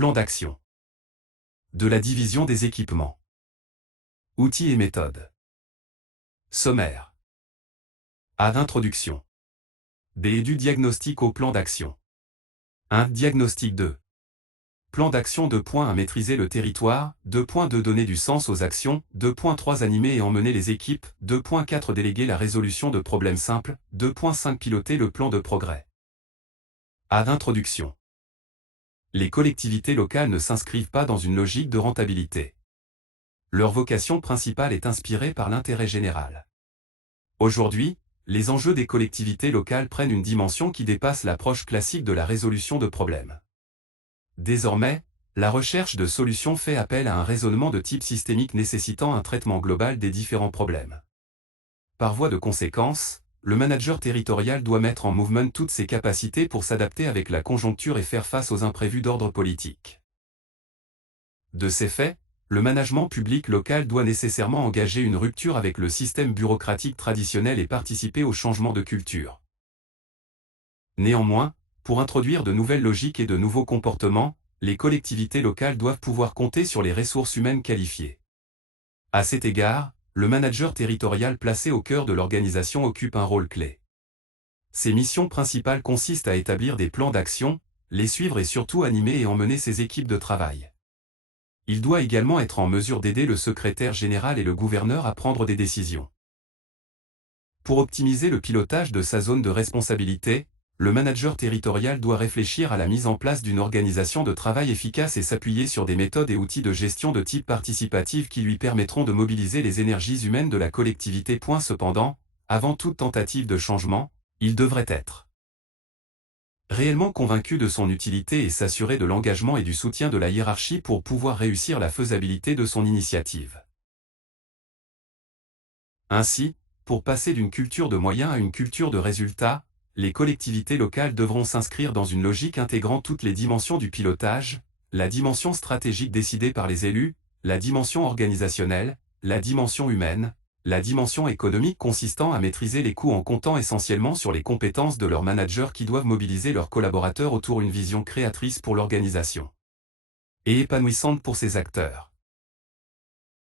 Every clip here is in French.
Plan d'action. De la division des équipements. Outils et méthodes. Sommaire. A d'introduction. B du diagnostic au plan d'action. 1. Diagnostic 2. Plan d'action 2. À maîtriser le territoire, 2. Donner du sens aux actions, 2.3 Animer et emmener les équipes, 2.4 Déléguer la résolution de problèmes simples, 2.5 Piloter le plan de progrès. A d'introduction. Les collectivités locales ne s'inscrivent pas dans une logique de rentabilité. Leur vocation principale est inspirée par l'intérêt général. Aujourd'hui, les enjeux des collectivités locales prennent une dimension qui dépasse l'approche classique de la résolution de problèmes. Désormais, la recherche de solutions fait appel à un raisonnement de type systémique nécessitant un traitement global des différents problèmes. Par voie de conséquence, le manager territorial doit mettre en mouvement toutes ses capacités pour s'adapter avec la conjoncture et faire face aux imprévus d'ordre politique. De ces faits, le management public local doit nécessairement engager une rupture avec le système bureaucratique traditionnel et participer au changement de culture. Néanmoins, pour introduire de nouvelles logiques et de nouveaux comportements, les collectivités locales doivent pouvoir compter sur les ressources humaines qualifiées. À cet égard, le manager territorial placé au cœur de l'organisation occupe un rôle clé. Ses missions principales consistent à établir des plans d'action, les suivre et surtout animer et emmener ses équipes de travail. Il doit également être en mesure d'aider le secrétaire général et le gouverneur à prendre des décisions. Pour optimiser le pilotage de sa zone de responsabilité, le manager territorial doit réfléchir à la mise en place d'une organisation de travail efficace et s'appuyer sur des méthodes et outils de gestion de type participatif qui lui permettront de mobiliser les énergies humaines de la collectivité. Cependant, avant toute tentative de changement, il devrait être réellement convaincu de son utilité et s'assurer de l'engagement et du soutien de la hiérarchie pour pouvoir réussir la faisabilité de son initiative. Ainsi, pour passer d'une culture de moyens à une culture de résultats, les collectivités locales devront s'inscrire dans une logique intégrant toutes les dimensions du pilotage, la dimension stratégique décidée par les élus, la dimension organisationnelle, la dimension humaine, la dimension économique consistant à maîtriser les coûts en comptant essentiellement sur les compétences de leurs managers qui doivent mobiliser leurs collaborateurs autour d'une vision créatrice pour l'organisation et épanouissante pour ses acteurs.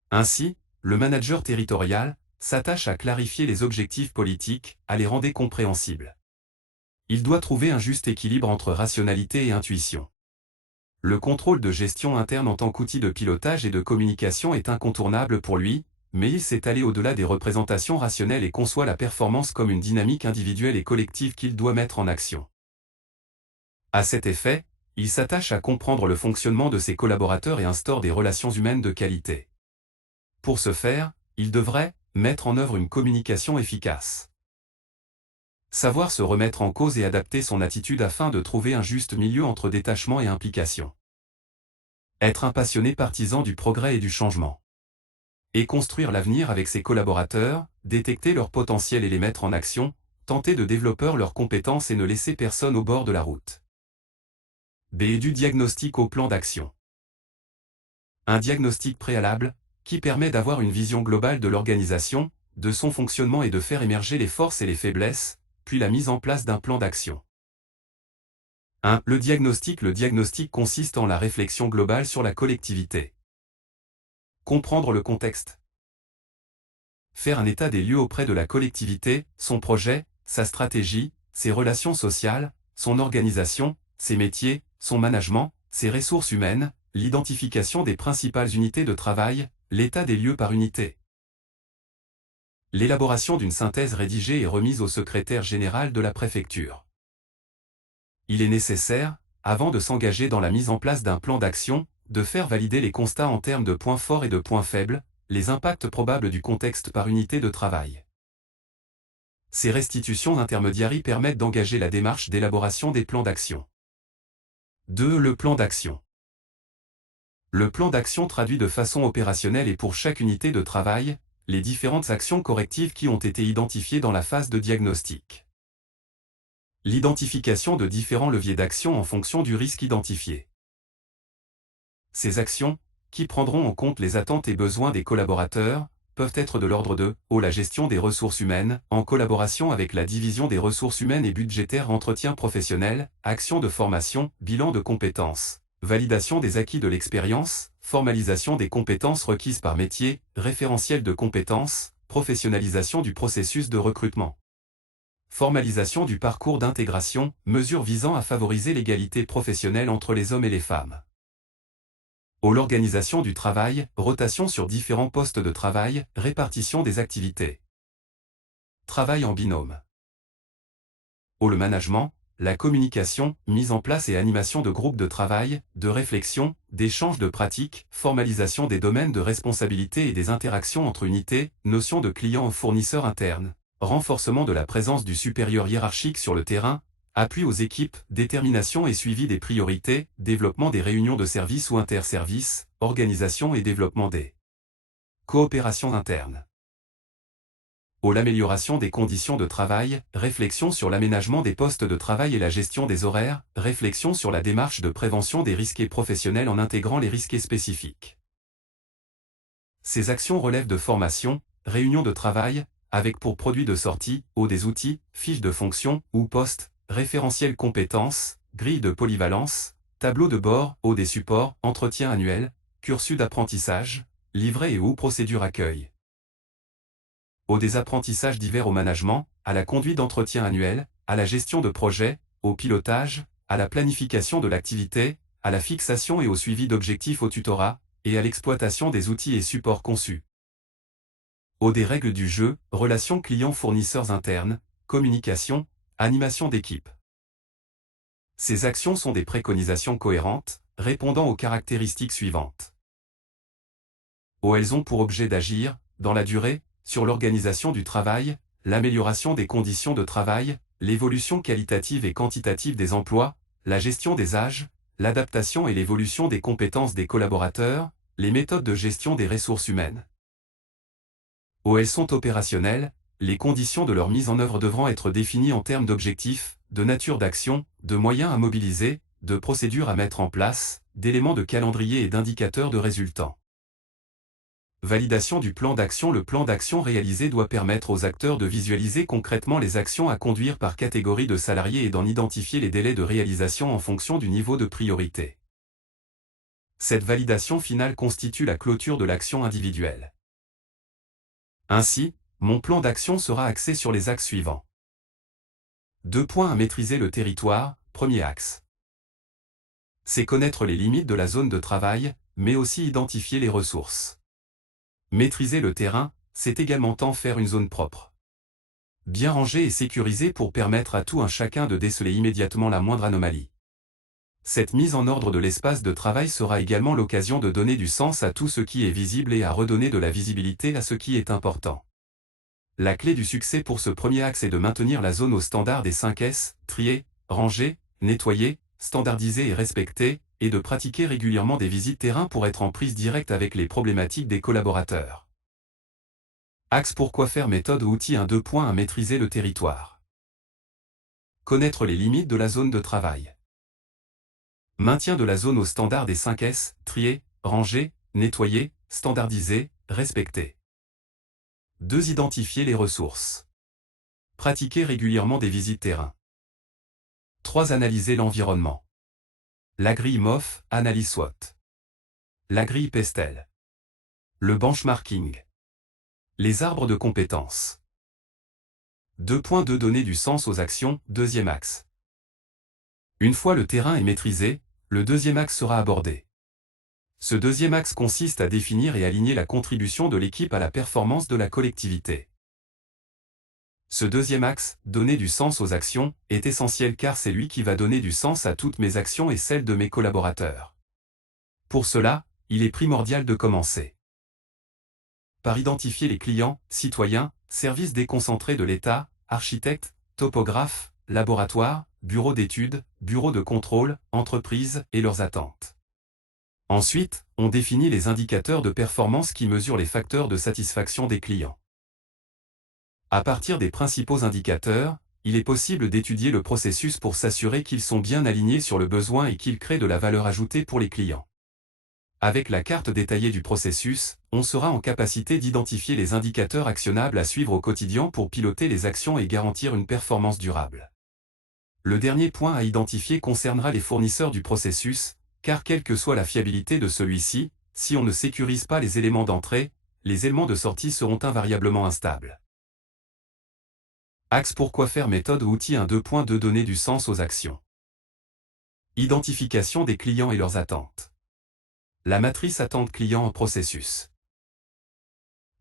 Ainsi, le manager territorial s'attache à clarifier les objectifs politiques, à les rendre compréhensibles. Il doit trouver un juste équilibre entre rationalité et intuition. Le contrôle de gestion interne en tant qu'outil de pilotage et de communication est incontournable pour lui, mais il s'est allé au-delà des représentations rationnelles et conçoit la performance comme une dynamique individuelle et collective qu'il doit mettre en action. À cet effet, il s'attache à comprendre le fonctionnement de ses collaborateurs et instaure des relations humaines de qualité. Pour ce faire, il devrait mettre en œuvre une communication efficace. Savoir se remettre en cause et adapter son attitude afin de trouver un juste milieu entre détachement et implication. Être un passionné partisan du progrès et du changement. Et construire l'avenir avec ses collaborateurs, détecter leur potentiel et les mettre en action, tenter de développer leurs compétences et ne laisser personne au bord de la route. B. Du diagnostic au plan d'action. Un diagnostic préalable, qui permet d'avoir une vision globale de l'organisation, de son fonctionnement et de faire émerger les forces et les faiblesses, puis la mise en place d'un plan d'action. 1. Le diagnostic. Le diagnostic consiste en la réflexion globale sur la collectivité. Comprendre le contexte. Faire un état des lieux auprès de la collectivité, son projet, sa stratégie, ses relations sociales, son organisation, ses métiers, son management, ses ressources humaines, l'identification des principales unités de travail, l'état des lieux par unité. L'élaboration d'une synthèse rédigée et remise au secrétaire général de la préfecture. Il est nécessaire, avant de s'engager dans la mise en place d'un plan d'action, de faire valider les constats en termes de points forts et de points faibles, les impacts probables du contexte par unité de travail. Ces restitutions intermédiaires permettent d'engager la démarche d'élaboration des plans d'action. 2. Le plan d'action. Le plan d'action traduit de façon opérationnelle et pour chaque unité de travail, les différentes actions correctives qui ont été identifiées dans la phase de diagnostic. L'identification de différents leviers d'action en fonction du risque identifié. Ces actions, qui prendront en compte les attentes et besoins des collaborateurs, peuvent être de l'ordre de la gestion des ressources humaines, en collaboration avec la division des ressources humaines et budgétaires, entretien professionnel, actions de formation, bilan de compétences, validation des acquis de l'expérience, formalisation des compétences requises par métier, référentiel de compétences, professionnalisation du processus de recrutement. Formalisation du parcours d'intégration, mesures visant à favoriser l'égalité professionnelle entre les hommes et les femmes. L'organisation du travail, rotation sur différents postes de travail, répartition des activités. Travail en binôme. Le management, la communication, mise en place et animation de groupes de travail, de réflexion, d'échange de pratiques, formalisation des domaines de responsabilité et des interactions entre unités, notion de client-fournisseur interne, renforcement de la présence du supérieur hiérarchique sur le terrain, appui aux équipes, détermination et suivi des priorités, développement des réunions de services ou interservices, organisation et développement des coopérations internes. L'amélioration des conditions de travail, réflexion sur l'aménagement des postes de travail et la gestion des horaires, réflexion sur la démarche de prévention des risques professionnels en intégrant les risques spécifiques. Ces actions relèvent de formation, réunions de travail, avec pour produit de sortie, des outils, fiches de fonction, ou postes, référentiels compétences, grilles de polyvalence, tableaux de bord, des supports, entretien annuel, cursus d'apprentissage, livrets et procédures accueil. Des apprentissages divers au management, à la conduite d'entretien annuel, à la gestion de projets, au pilotage, à la planification de l'activité, à la fixation et au suivi d'objectifs au tutorat, et à l'exploitation des outils et supports conçus. Des règles du jeu, relations clients-fournisseurs internes, communication, animation d'équipe. Ces actions sont des préconisations cohérentes, répondant aux caractéristiques suivantes. Elles ont pour objet d'agir, dans la durée, sur l'organisation du travail, l'amélioration des conditions de travail, l'évolution qualitative et quantitative des emplois, la gestion des âges, l'adaptation et l'évolution des compétences des collaborateurs, les méthodes de gestion des ressources humaines. Elles sont opérationnelles, les conditions de leur mise en œuvre devront être définies en termes d'objectifs, de nature d'action, de moyens à mobiliser, de procédures à mettre en place, d'éléments de calendrier et d'indicateurs de résultats. Validation du plan d'action. Le plan d'action réalisé doit permettre aux acteurs de visualiser concrètement les actions à conduire par catégorie de salariés et d'en identifier les délais de réalisation en fonction du niveau de priorité. Cette validation finale constitue la clôture de l'action individuelle. Ainsi, mon plan d'action sera axé sur les axes suivants. 2 points à maîtriser le territoire. Premier axe. C'est connaître les limites de la zone de travail, mais aussi identifier les ressources. Maîtriser le terrain, c'est également faire une zone propre. Bien rangée et sécurisée pour permettre à tout un chacun de déceler immédiatement la moindre anomalie. Cette mise en ordre de l'espace de travail sera également l'occasion de donner du sens à tout ce qui est visible et à redonner de la visibilité à ce qui est important. La clé du succès pour ce premier axe est de maintenir la zone au standard des 5 S, trier, ranger, nettoyer, standardiser et respecter, et de pratiquer régulièrement des visites terrain pour être en prise directe avec les problématiques des collaborateurs. Axe pourquoi faire méthode ou outil 2 points à maîtriser le territoire. Connaître les limites de la zone de travail. Maintien de la zone au standard des 5 S, trier, ranger, nettoyer, standardiser, respecter. 2. Identifier les ressources. Pratiquer régulièrement des visites terrain. 3. Analyser l'environnement. La grille MOF, analyse SWOT. La grille PESTEL. Le benchmarking. Les arbres de compétences. 2.2 Donner du sens aux actions, deuxième axe. Une fois le terrain est maîtrisé, le deuxième axe sera abordé. Ce deuxième axe consiste à définir et aligner la contribution de l'équipe à la performance de la collectivité. Ce deuxième axe, donner du sens aux actions, est essentiel car c'est lui qui va donner du sens à toutes mes actions et celles de mes collaborateurs. Pour cela, il est primordial de commencer par identifier les clients, citoyens, services déconcentrés de l'État, architectes, topographes, laboratoires, bureaux d'études, bureaux de contrôle, entreprises et leurs attentes. Ensuite, on définit les indicateurs de performance qui mesurent les facteurs de satisfaction des clients. À partir des principaux indicateurs, il est possible d'étudier le processus pour s'assurer qu'ils sont bien alignés sur le besoin et qu'ils créent de la valeur ajoutée pour les clients. Avec la carte détaillée du processus, on sera en capacité d'identifier les indicateurs actionnables à suivre au quotidien pour piloter les actions et garantir une performance durable. Le dernier point à identifier concernera les fournisseurs du processus, car quelle que soit la fiabilité de celui-ci, si on ne sécurise pas les éléments d'entrée, les éléments de sortie seront invariablement instables. Axe pourquoi faire méthode ou outil 1.2 Donner du sens aux actions. Identification des clients et leurs attentes. La matrice attente client en processus.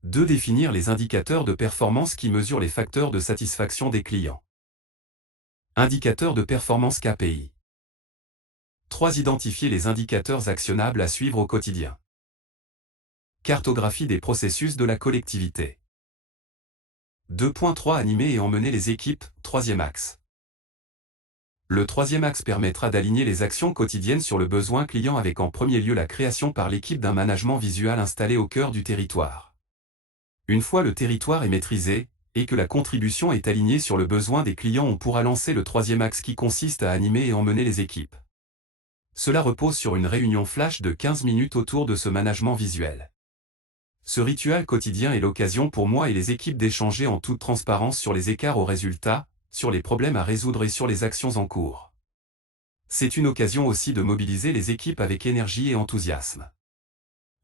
2. Définir les indicateurs de performance qui mesurent les facteurs de satisfaction des clients. Indicateurs de performance KPI. 3. Identifier les indicateurs actionnables à suivre au quotidien. Cartographie des processus de la collectivité. 2.3 Animer et emmener les équipes, troisième axe. Le troisième axe permettra d'aligner les actions quotidiennes sur le besoin client avec en premier lieu la création par l'équipe d'un management visuel installé au cœur du territoire. Une fois le territoire est maîtrisé, et que la contribution est alignée sur le besoin des clients, on pourra lancer le troisième axe qui consiste à animer et emmener les équipes. Cela repose sur une réunion flash de 15 minutes autour de ce management visuel. Ce rituel quotidien est l'occasion pour moi et les équipes d'échanger en toute transparence sur les écarts aux résultats, sur les problèmes à résoudre et sur les actions en cours. C'est une occasion aussi de mobiliser les équipes avec énergie et enthousiasme.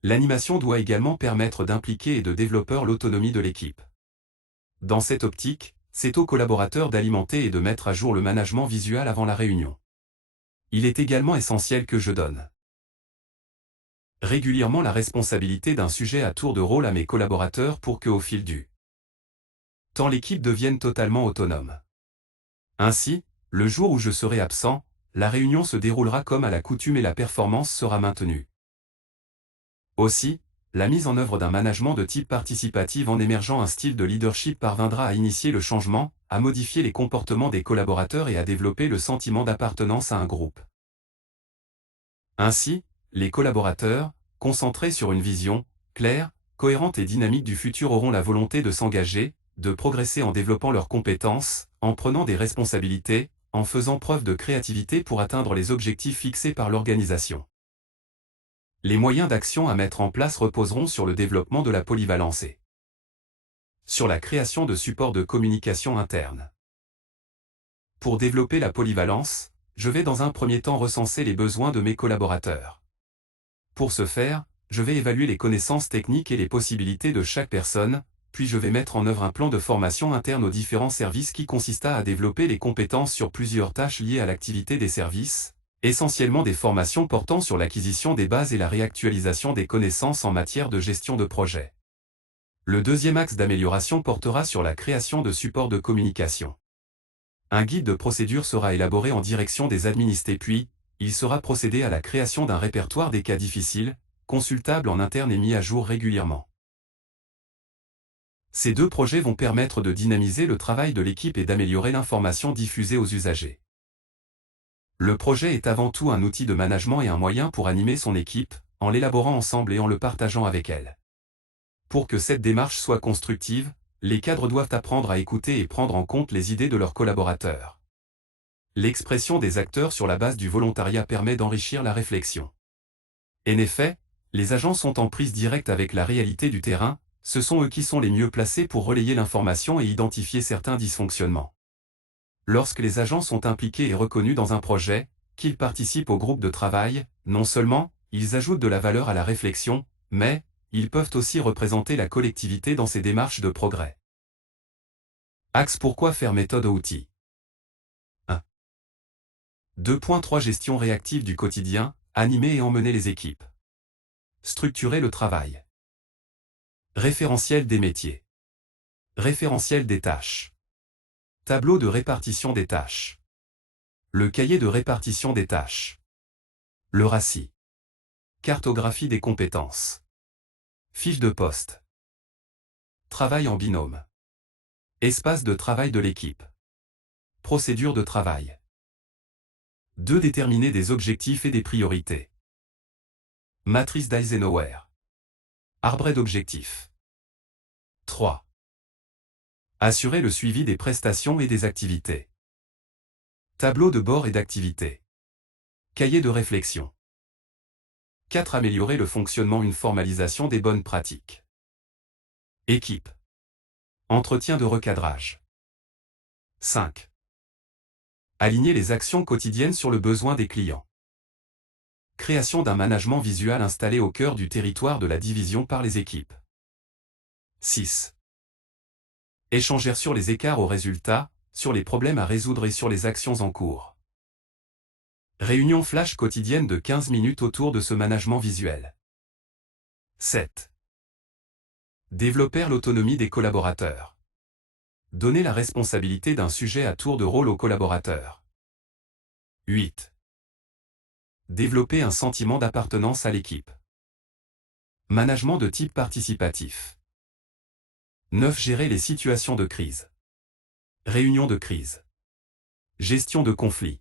L'animation doit également permettre d'impliquer et de développer l'autonomie de l'équipe. Dans cette optique, c'est aux collaborateurs d'alimenter et de mettre à jour le management visuel avant la réunion. Il est également essentiel que je donne régulièrement la responsabilité d'un sujet à tour de rôle à mes collaborateurs pour que, au fil du temps, l'équipe devienne totalement autonome. Ainsi, le jour où je serai absent, la réunion se déroulera comme à l'accoutumée et la performance sera maintenue. Aussi, la mise en œuvre d'un management de type participatif en émergeant un style de leadership parviendra à initier le changement, à modifier les comportements des collaborateurs et à développer le sentiment d'appartenance à un groupe. Ainsi, les collaborateurs, concentrés sur une vision claire, cohérente et dynamique du futur auront la volonté de s'engager, de progresser en développant leurs compétences, en prenant des responsabilités, en faisant preuve de créativité pour atteindre les objectifs fixés par l'organisation. Les moyens d'action à mettre en place reposeront sur le développement de la polyvalence et sur la création de supports de communication interne. Pour développer la polyvalence, je vais dans un premier temps recenser les besoins de mes collaborateurs. Pour ce faire, je vais évaluer les connaissances techniques et les possibilités de chaque personne, puis je vais mettre en œuvre un plan de formation interne aux différents services qui consista à développer les compétences sur plusieurs tâches liées à l'activité des services, essentiellement des formations portant sur l'acquisition des bases et la réactualisation des connaissances en matière de gestion de projet. Le deuxième axe d'amélioration portera sur la création de supports de communication. Un guide de procédure sera élaboré en direction des administrés puis, il sera procédé à la création d'un répertoire des cas difficiles, consultable en interne et mis à jour régulièrement. Ces deux projets vont permettre de dynamiser le travail de l'équipe et d'améliorer l'information diffusée aux usagers. Le projet est avant tout un outil de management et un moyen pour animer son équipe, en l'élaborant ensemble et en le partageant avec elle. Pour que cette démarche soit constructive, les cadres doivent apprendre à écouter et prendre en compte les idées de leurs collaborateurs. L'expression des acteurs sur la base du volontariat permet d'enrichir la réflexion. En effet, les agents sont en prise directe avec la réalité du terrain, ce sont eux qui sont les mieux placés pour relayer l'information et identifier certains dysfonctionnements. Lorsque les agents sont impliqués et reconnus dans un projet, qu'ils participent au groupe de travail, non seulement, ils ajoutent de la valeur à la réflexion, mais, ils peuvent aussi représenter la collectivité dans ses démarches de progrès. Axe pourquoi faire méthode au outil. 2.3 Gestion réactive du quotidien, animer et emmener les équipes. Structurer le travail. Référentiel des métiers. Référentiel des tâches. Tableau de répartition des tâches. Le cahier de répartition des tâches. Le RACI. Cartographie des compétences. Fiche de poste. Travail en binôme. Espace de travail de l'équipe. Procédure de travail. 2. Déterminer des objectifs et des priorités. Matrice d'Eisenhower. Arbre d'objectifs. 3. Assurer le suivi des prestations et des activités. Tableau de bord et d'activités. Cahier de réflexion. 4. Améliorer le fonctionnement, une formalisation des bonnes pratiques. Équipe. Entretien de recadrage. 5. Aligner les actions quotidiennes sur le besoin des clients. Création d'un management visuel installé au cœur du territoire de la division par les équipes. 6. Échanger sur les écarts aux résultats, sur les problèmes à résoudre et sur les actions en cours. Réunion flash quotidienne de 15 minutes autour de ce management visuel. 7. Développer l'autonomie des collaborateurs. Donner la responsabilité d'un sujet à tour de rôle aux collaborateurs. 8. Développer un sentiment d'appartenance à l'équipe. Management de type participatif. 9. Gérer les situations de crise. Réunion de crise. Gestion de conflits.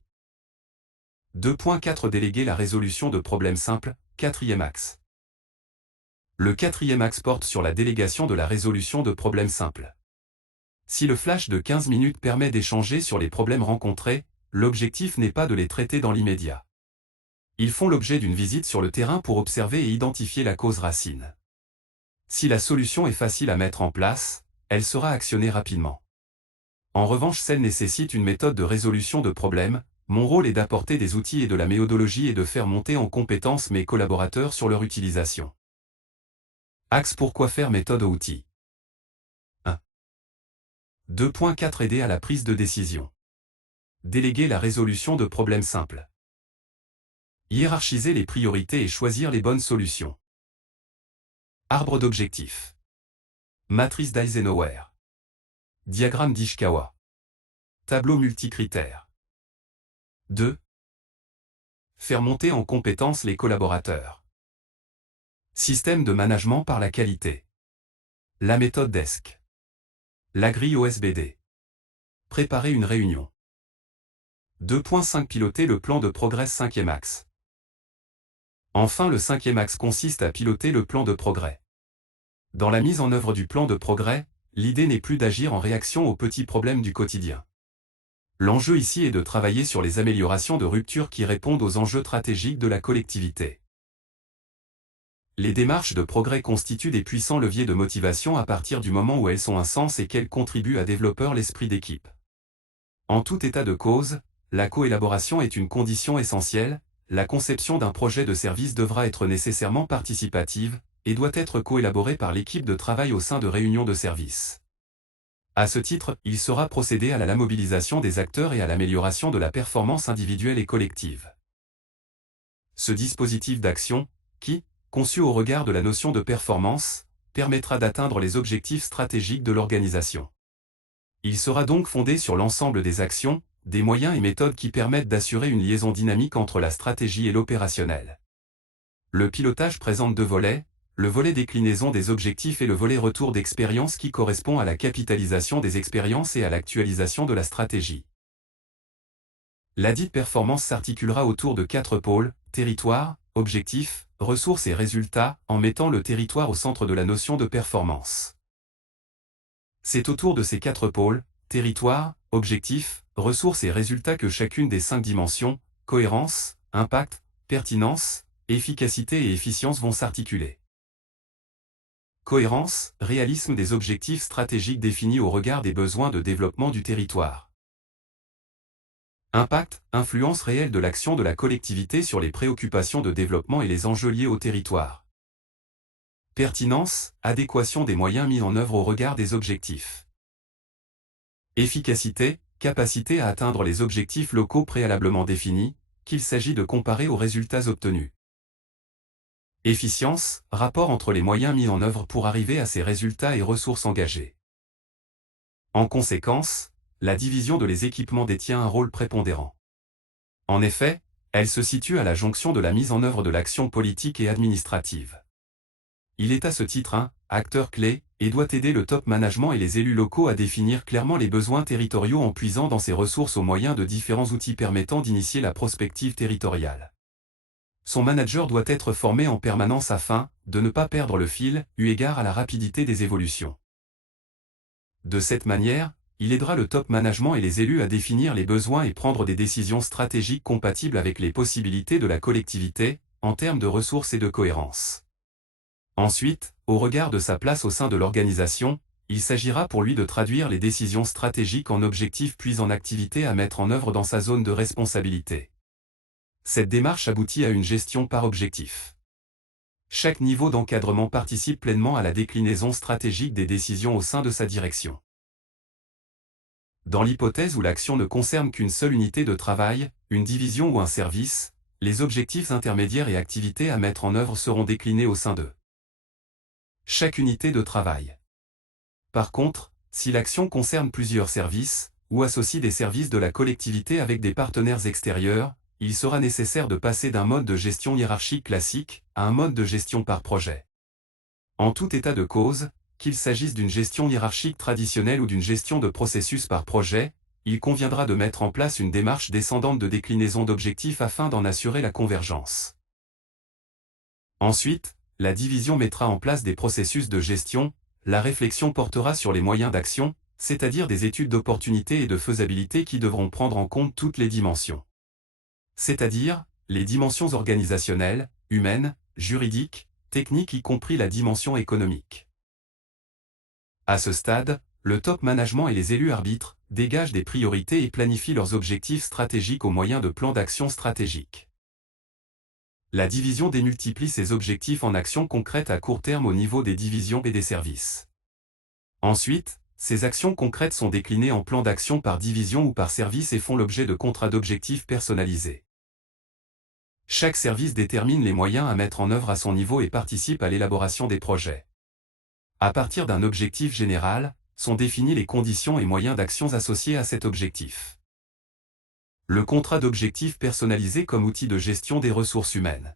2.4 Déléguer la résolution de problèmes simples, 4e axe. Le 4e axe porte sur la délégation de la résolution de problèmes simples. Si le flash de 15 minutes permet d'échanger sur les problèmes rencontrés, l'objectif n'est pas de les traiter dans l'immédiat. Ils font l'objet d'une visite sur le terrain pour observer et identifier la cause racine. Si la solution est facile à mettre en place, elle sera actionnée rapidement. En revanche, celle nécessite une méthode de résolution de problèmes. Mon rôle est d'apporter des outils et de la méthodologie et de faire monter en compétence mes collaborateurs sur leur utilisation. Axe pourquoi faire méthode ou outil. 1. 2.4 Aider à la prise de décision. Déléguer la résolution de problèmes simples. Hiérarchiser les priorités et choisir les bonnes solutions. Arbre d'objectifs. Matrice d'Eisenhower. Diagramme d'Ishikawa. Tableau multicritères. 2. Faire monter en compétence les collaborateurs. Système de management par la qualité. La méthode DESC. La grille OSBD. Préparer une réunion. 2.5 Piloter le plan de progrès 5e axe. Enfin, le 5e axe consiste à piloter le plan de progrès. Dans la mise en œuvre du plan de progrès, l'idée n'est plus d'agir en réaction aux petits problèmes du quotidien. L'enjeu ici est de travailler sur les améliorations de rupture qui répondent aux enjeux stratégiques de la collectivité. Les démarches de progrès constituent des puissants leviers de motivation à partir du moment où elles ont un sens et qu'elles contribuent à développer l'esprit d'équipe. En tout état de cause, la coélaboration est une condition essentielle. La conception d'un projet de service devra être nécessairement participative et doit être coélaborée par l'équipe de travail au sein de réunions de service. À ce titre, il sera procédé à la mobilisation des acteurs et à l'amélioration de la performance individuelle et collective. Ce dispositif d'action, qui, conçu au regard de la notion de performance, permettra d'atteindre les objectifs stratégiques de l'organisation. Il sera donc fondé sur l'ensemble des actions, des moyens et méthodes qui permettent d'assurer une liaison dynamique entre la stratégie et l'opérationnel. Le pilotage présente deux volets, le volet déclinaison des objectifs et le volet retour d'expérience qui correspond à la capitalisation des expériences et à l'actualisation de la stratégie. La dite performance s'articulera autour de 4 pôles, territoire, objectifs, ressources et résultats, en mettant le territoire au centre de la notion de performance. C'est autour de ces 4 pôles, territoire, objectifs, ressources et résultats que chacune des 5 dimensions, cohérence, impact, pertinence, efficacité et efficience vont s'articuler. Cohérence, réalisme des objectifs stratégiques définis au regard des besoins de développement du territoire. Impact, influence réelle de l'action de la collectivité sur les préoccupations de développement et les enjeux liés au territoire. Pertinence, adéquation des moyens mis en œuvre au regard des objectifs. Efficacité, capacité à atteindre les objectifs locaux préalablement définis, qu'il s'agit de comparer aux résultats obtenus. Efficience, rapport entre les moyens mis en œuvre pour arriver à ces résultats et ressources engagées. En conséquence, la division de les équipements détient un rôle prépondérant. En effet, elle se situe à la jonction de la mise en œuvre de l'action politique et administrative. Il est à ce titre un acteur clé et doit aider le top management et les élus locaux à définir clairement les besoins territoriaux en puisant dans ces ressources au moyen de différents outils permettant d'initier la prospective territoriale. Son manager doit être formé en permanence afin de ne pas perdre le fil, eu égard à la rapidité des évolutions. De cette manière, il aidera le top management et les élus à définir les besoins et prendre des décisions stratégiques compatibles avec les possibilités de la collectivité, en termes de ressources et de cohérence. Ensuite, au regard de sa place au sein de l'organisation, il s'agira pour lui de traduire les décisions stratégiques en objectifs puis en activités à mettre en œuvre dans sa zone de responsabilité. Cette démarche aboutit à une gestion par objectif. Chaque niveau d'encadrement participe pleinement à la déclinaison stratégique des décisions au sein de sa direction. Dans l'hypothèse où l'action ne concerne qu'une seule unité de travail, une division ou un service, les objectifs intermédiaires et activités à mettre en œuvre seront déclinés au sein de chaque unité de travail. Par contre, si l'action concerne plusieurs services, ou associe des services de la collectivité avec des partenaires extérieurs, il sera nécessaire de passer d'un mode de gestion hiérarchique classique à un mode de gestion par projet. En tout état de cause, qu'il s'agisse d'une gestion hiérarchique traditionnelle ou d'une gestion de processus par projet, il conviendra de mettre en place une démarche descendante de déclinaison d'objectifs afin d'en assurer la convergence. Ensuite, la division mettra en place des processus de gestion, la réflexion portera sur les moyens d'action, c'est-à-dire des études d'opportunité et de faisabilité qui devront prendre en compte toutes les dimensions. C'est-à-dire, les dimensions organisationnelles, humaines, juridiques, techniques y compris la dimension économique. À ce stade, le top management et les élus arbitres dégagent des priorités et planifient leurs objectifs stratégiques au moyen de plans d'action stratégiques. La division démultiplie ses objectifs en actions concrètes à court terme au niveau des divisions et des services. Ensuite, ces actions concrètes sont déclinées en plans d'action par division ou par service et font l'objet de contrats d'objectifs personnalisés. Chaque service détermine les moyens à mettre en œuvre à son niveau et participe à l'élaboration des projets. À partir d'un objectif général, sont définies les conditions et moyens d'actions associés à cet objectif. Le contrat d'objectifs personnalisé comme outil de gestion des ressources humaines.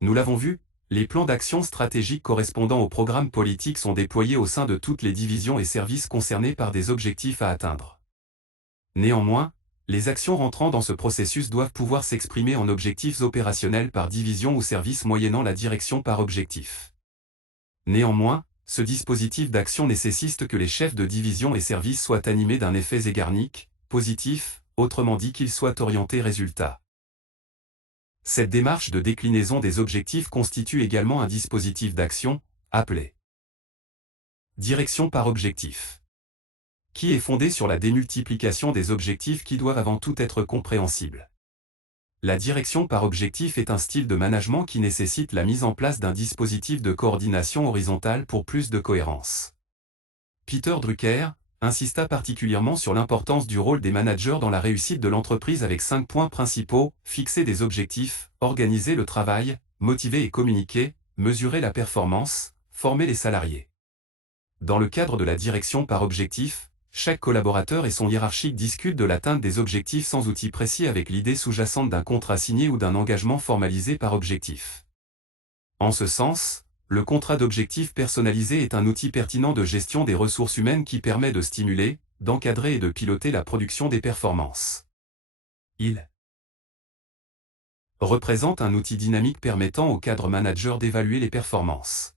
Nous l'avons vu, les plans d'action stratégiques correspondant aux programmes politiques sont déployés au sein de toutes les divisions et services concernés par des objectifs à atteindre. Néanmoins, les actions rentrant dans ce processus doivent pouvoir s'exprimer en objectifs opérationnels par division ou service moyennant la direction par objectif. Néanmoins, ce dispositif d'action nécessite que les chefs de division et services soient animés d'un effet Zeigarnik, positif, autrement dit qu'ils soient orientés résultat. Cette démarche de déclinaison des objectifs constitue également un dispositif d'action, appelé direction par objectif, qui est fondé sur la démultiplication des objectifs qui doivent avant tout être compréhensibles. La direction par objectif est un style de management qui nécessite la mise en place d'un dispositif de coordination horizontale pour plus de cohérence. Peter Drucker insista particulièrement sur l'importance du rôle des managers dans la réussite de l'entreprise avec 5 points principaux: fixer des objectifs, organiser le travail, motiver et communiquer, mesurer la performance, former les salariés. Dans le cadre de la direction par objectif, chaque collaborateur et son hiérarchique discutent de l'atteinte des objectifs sans outil précis avec l'idée sous-jacente d'un contrat signé ou d'un engagement formalisé par objectif. En ce sens, le contrat d'objectif personnalisé est un outil pertinent de gestion des ressources humaines qui permet de stimuler, d'encadrer et de piloter la production des performances. Il représente un outil dynamique permettant au cadre manager d'évaluer les performances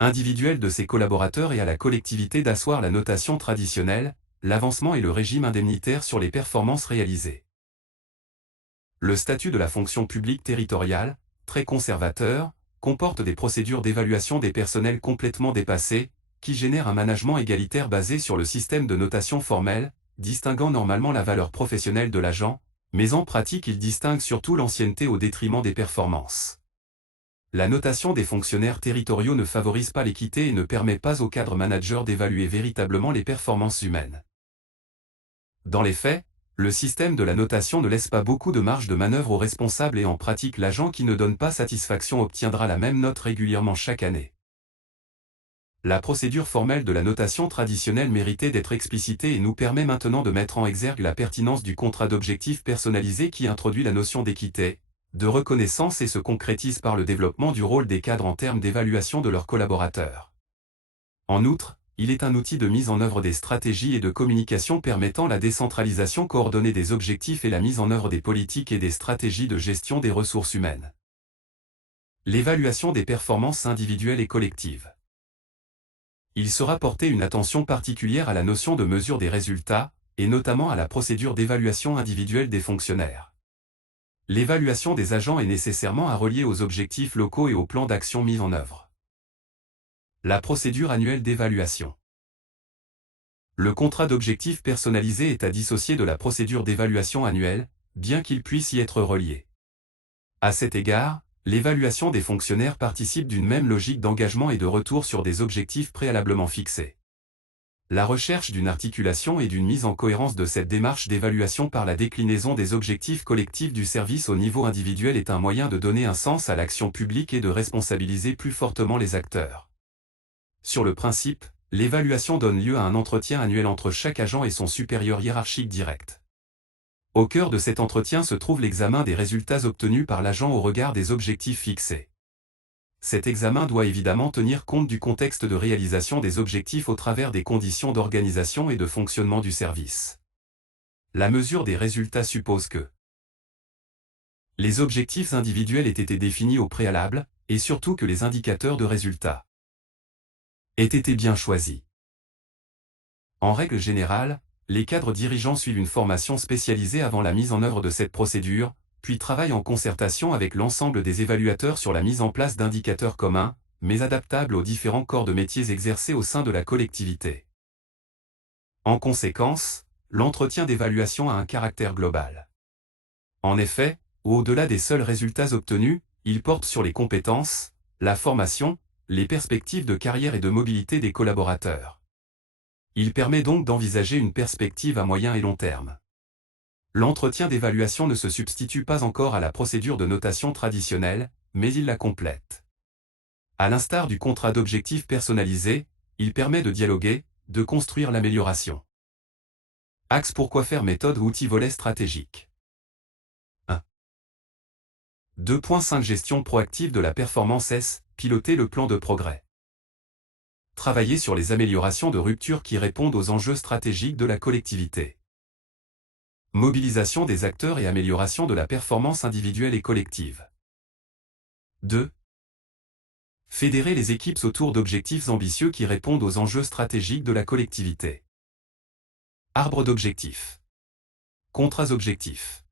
individuelles de ses collaborateurs et à la collectivité d'asseoir la notation traditionnelle, l'avancement et le régime indemnitaire sur les performances réalisées. Le statut de la fonction publique territoriale, très conservateur, comporte des procédures d'évaluation des personnels complètement dépassées, qui génèrent un management égalitaire basé sur le système de notation formelle, distinguant normalement la valeur professionnelle de l'agent, mais en pratique il distingue surtout l'ancienneté au détriment des performances. La notation des fonctionnaires territoriaux ne favorise pas l'équité et ne permet pas au cadre manager d'évaluer véritablement les performances humaines. Dans les faits, le système de la notation ne laisse pas beaucoup de marge de manœuvre aux responsables et en pratique l'agent qui ne donne pas satisfaction obtiendra la même note régulièrement chaque année. La procédure formelle de la notation traditionnelle méritait d'être explicitée et nous permet maintenant de mettre en exergue la pertinence du contrat d'objectif personnalisé qui introduit la notion d'équité, de reconnaissance et se concrétise par le développement du rôle des cadres en termes d'évaluation de leurs collaborateurs. En outre, il est un outil de mise en œuvre des stratégies et de communication permettant la décentralisation coordonnée des objectifs et la mise en œuvre des politiques et des stratégies de gestion des ressources humaines. L'évaluation des performances individuelles et collectives. Il sera porté une attention particulière à la notion de mesure des résultats, et notamment à la procédure d'évaluation individuelle des fonctionnaires. L'évaluation des agents est nécessairement à relier aux objectifs locaux et aux plans d'action mis en œuvre. La procédure annuelle d'évaluation. Le contrat d'objectif personnalisé est à dissocier de la procédure d'évaluation annuelle, bien qu'ils puissent y être reliés. À cet égard, l'évaluation des fonctionnaires participe d'une même logique d'engagement et de retour sur des objectifs préalablement fixés. La recherche d'une articulation et d'une mise en cohérence de cette démarche d'évaluation par la déclinaison des objectifs collectifs du service au niveau individuel est un moyen de donner un sens à l'action publique et de responsabiliser plus fortement les acteurs. Sur le principe, l'évaluation donne lieu à un entretien annuel entre chaque agent et son supérieur hiérarchique direct. Au cœur de cet entretien se trouve l'examen des résultats obtenus par l'agent au regard des objectifs fixés. Cet examen doit évidemment tenir compte du contexte de réalisation des objectifs au travers des conditions d'organisation et de fonctionnement du service. La mesure des résultats suppose que les objectifs individuels aient été définis au préalable, et surtout que les indicateurs de résultats aient été bien choisis. En règle générale, les cadres dirigeants suivent une formation spécialisée avant la mise en œuvre de cette procédure, puis travaillent en concertation avec l'ensemble des évaluateurs sur la mise en place d'indicateurs communs, mais adaptables aux différents corps de métiers exercés au sein de la collectivité. En conséquence, l'entretien d'évaluation a un caractère global. En effet, au-delà des seuls résultats obtenus, il porte sur les compétences, la formation, les perspectives de carrière et de mobilité des collaborateurs. Il permet donc d'envisager une perspective à moyen et long terme. L'entretien d'évaluation ne se substitue pas encore à la procédure de notation traditionnelle, mais il la complète. À l'instar du contrat d'objectifs personnalisé, il permet de dialoguer, de construire l'amélioration. Axe pourquoi faire méthode ou outil volet stratégique. 1. 2.5 Gestion proactive de la performance S, piloter le plan de progrès. Travailler sur les améliorations de rupture qui répondent aux enjeux stratégiques de la collectivité. Mobilisation des acteurs et amélioration de la performance individuelle et collective. 2. Fédérer les équipes autour d'objectifs ambitieux qui répondent aux enjeux stratégiques de la collectivité. Arbre d'objectifs. Contrats objectifs.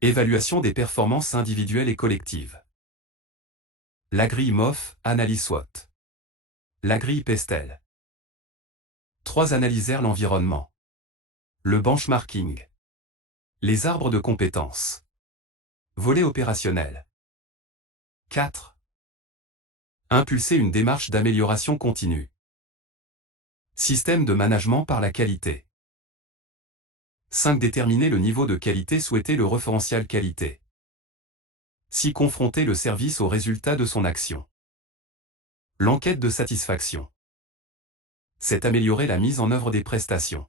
Évaluation des performances individuelles et collectives. La grille MOF, analyse SWOT. La grille PESTEL. 3. Analyser l'environnement. Le benchmarking. Les arbres de compétences. Volet opérationnel. 4. Impulser une démarche d'amélioration continue. Système de management par la qualité. 5. Déterminer le niveau de qualité souhaité, le référentiel qualité. 6. Confronter le service aux résultats de son action. L'enquête de satisfaction. 7. Améliorer la mise en œuvre des prestations.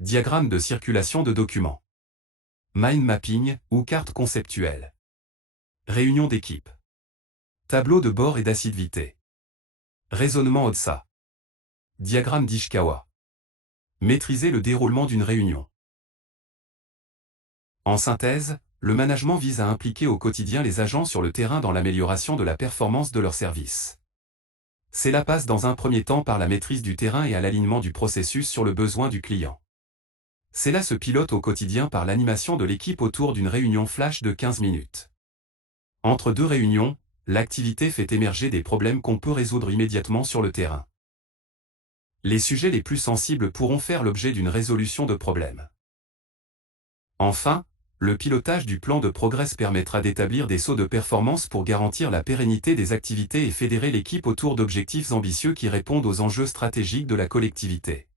Diagramme de circulation de documents. Mind mapping ou carte conceptuelle. Réunion d'équipe. Tableau de bord et d'assiduité. Raisonnement ODSA. Diagramme d'Ishikawa. Maîtriser le déroulement d'une réunion. En synthèse, le management vise à impliquer au quotidien les agents sur le terrain dans l'amélioration de la performance de leur service. Cela passe dans un premier temps par la maîtrise du terrain et à l'alignement du processus sur le besoin du client. Cela se pilote au quotidien par l'animation de l'équipe autour d'une réunion flash de 15 minutes. Entre deux réunions, l'activité fait émerger des problèmes qu'on peut résoudre immédiatement sur le terrain. Les sujets les plus sensibles pourront faire l'objet d'une résolution de problèmes. Enfin, le pilotage du plan de progrès permettra d'établir des sauts de performance pour garantir la pérennité des activités et fédérer l'équipe autour d'objectifs ambitieux qui répondent aux enjeux stratégiques de la collectivité.